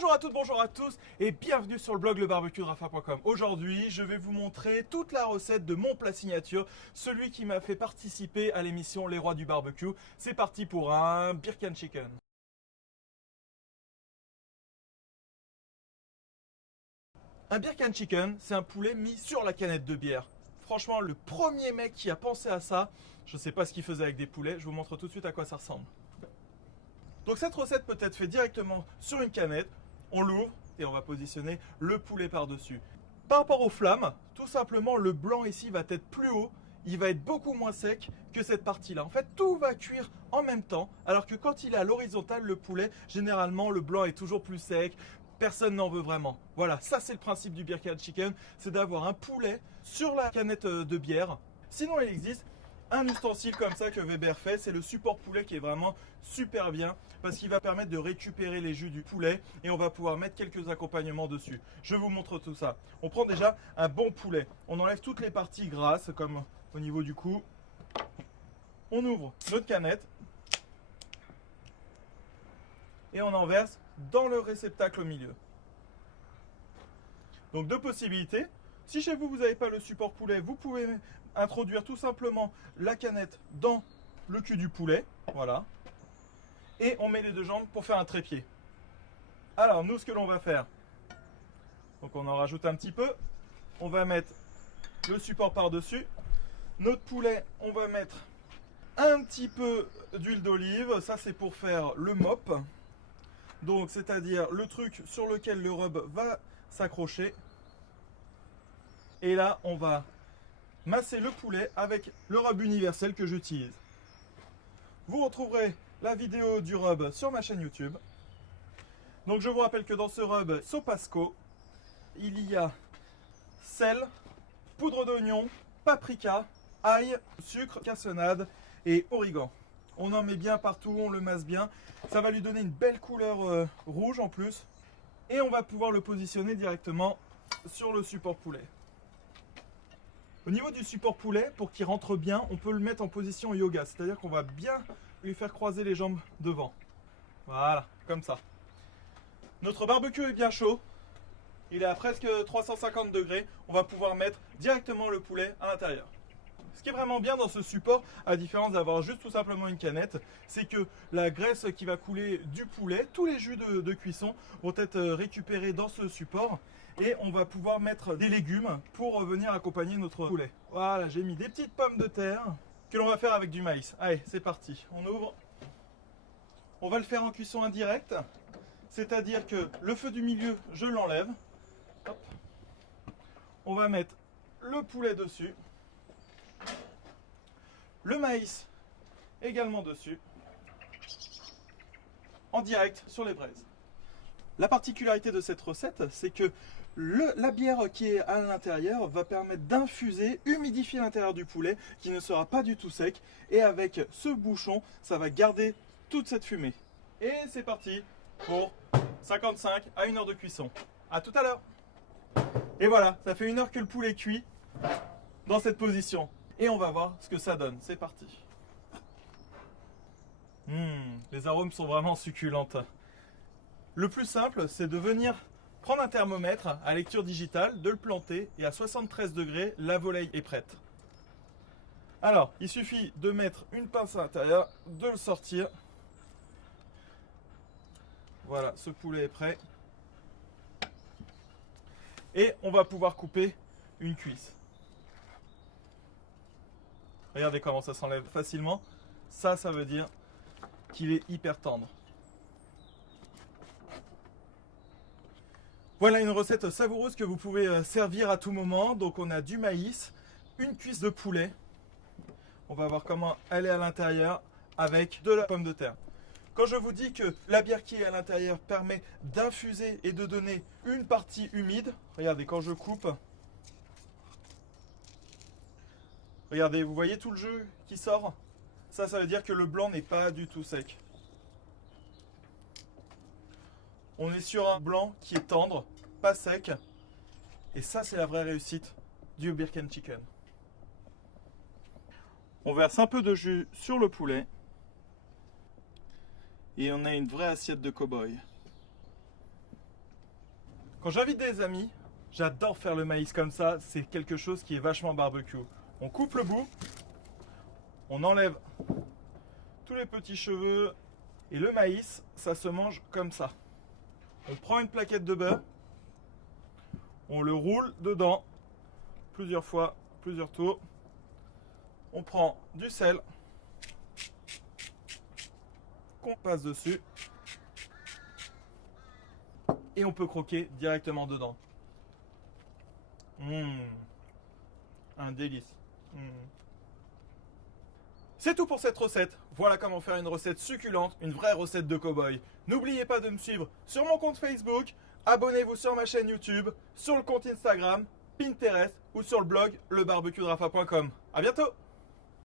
Bonjour à toutes, bonjour à tous et bienvenue sur le blog lebarbecuerafa.com. Aujourd'hui, je vais vous montrer toute la recette de mon plat signature, celui qui m'a fait participer à l'émission Les Rois du Barbecue. C'est parti pour un Birkin Chicken. Un Birkin Chicken, c'est un poulet mis sur la canette de bière. Franchement, le premier mec qui a pensé à ça, je ne sais pas ce qu'il faisait avec des poulets, je vous montre tout de suite à quoi ça ressemble. Donc cette recette peut être faite directement sur une canette, on l'ouvre et on va positionner le poulet par-dessus. Par rapport aux flammes, tout simplement le blanc ici va être plus haut, il va être beaucoup moins sec que cette partie-là. En fait, tout va cuire en même temps, alors que quand il est à l'horizontale, le poulet, généralement le blanc est toujours plus sec, personne n'en veut vraiment. Voilà, ça c'est le principe du Birkin Chicken, c'est d'avoir un poulet sur la canette de bière. Sinon il existe un ustensile comme ça que Weber fait, c'est le support poulet qui est vraiment super bien parce qu'il va permettre de récupérer les jus du poulet et on va pouvoir mettre quelques accompagnements dessus. Je vous montre tout ça. On prend déjà un bon poulet. On enlève toutes les parties grasses comme au niveau du cou. On ouvre notre canette et on en verse dans le réceptacle au milieu. Donc deux possibilités. Si chez vous, vous n'avez pas le support poulet, vous pouvez introduire tout simplement la canette dans le cul du poulet. Voilà. Et on met les deux jambes pour faire un trépied. Alors, nous, ce que l'on va faire, donc on en rajoute un petit peu. On va mettre le support par-dessus. Notre poulet, on va mettre un petit peu d'huile d'olive. Ça, c'est pour faire le mop. Donc, c'est-à-dire le truc sur lequel le rub va s'accrocher. Et là, on va masser le poulet avec le rub universel que j'utilise. Vous retrouverez la vidéo du rub sur ma chaîne YouTube. Donc je vous rappelle que dans ce rub Sopasco, il y a sel, poudre d'oignon, paprika, ail, sucre, cassonade et origan. On en met bien partout, on le masse bien. Ça va lui donner une belle couleur rouge en plus. Et on va pouvoir le positionner directement sur le support poulet. Au niveau du support poulet, pour qu'il rentre bien, on peut le mettre en position yoga. C'est-à-dire qu'on va bien lui faire croiser les jambes devant. Voilà, comme ça. Notre barbecue est bien chaud. Il est à presque 350 degrés. On va pouvoir mettre directement le poulet à l'intérieur. Ce qui est vraiment bien dans ce support, à différence d'avoir juste tout simplement une canette, c'est que la graisse qui va couler du poulet, tous les jus de cuisson vont être récupérés dans ce support. Et on va pouvoir mettre des légumes pour venir accompagner notre poulet. Voilà, j'ai mis des petites pommes de terre que l'on va faire avec du maïs. Allez, c'est parti. On ouvre. On va le faire en cuisson indirecte. C'est-à-dire que le feu du milieu, je l'enlève. On va mettre le poulet dessus. Le maïs également dessus. En direct sur les braises. La particularité de cette recette, c'est que la bière qui est à l'intérieur va permettre d'infuser, humidifier l'intérieur du poulet qui ne sera pas du tout sec. Et avec ce bouchon, ça va garder toute cette fumée. Et c'est parti pour 55 à 1 heure de cuisson. A tout à l'heure. Et voilà, ça fait 1 heure que le poulet cuit dans cette position. Et on va voir ce que ça donne. C'est parti. Les arômes sont vraiment succulentes. Le plus simple, c'est de venir prendre un thermomètre à lecture digitale, de le planter et à 73 degrés, la volaille est prête. Alors, il suffit de mettre une pince à l'intérieur, de le sortir. Voilà, ce poulet est prêt. Et on va pouvoir couper une cuisse. Regardez comment ça s'enlève facilement. Ça veut dire qu'il est hyper tendre. Voilà une recette savoureuse que vous pouvez servir à tout moment. Donc on a du maïs, une cuisse de poulet. On va voir comment elle est à l'intérieur avec de la pomme de terre. Quand je vous dis que la bière qui est à l'intérieur permet d'infuser et de donner une partie humide, regardez quand je coupe. Regardez, vous voyez tout le jus qui sort? Ça veut dire que le blanc n'est pas du tout sec. On est sur un blanc qui est tendre, pas sec. Et ça, c'est la vraie réussite du Birkin Chicken. On verse un peu de jus sur le poulet. Et on a une vraie assiette de cow-boy. Quand j'invite des amis, j'adore faire le maïs comme ça. C'est quelque chose qui est vachement barbecue. On coupe le bout, on enlève tous les petits cheveux et le maïs, ça se mange comme ça. On prend une plaquette de beurre, on le roule dedans plusieurs fois, plusieurs tours. On prend du sel qu'on passe dessus et on peut croquer directement dedans. Un délice. C'est tout pour cette recette. Voilà comment faire une recette succulente, une vraie recette de cow-boy. N'oubliez pas de me suivre sur mon compte Facebook, abonnez-vous sur ma chaîne YouTube, sur le compte Instagram, Pinterest ou sur le blog lebarbecuedrafa.com. A bientôt!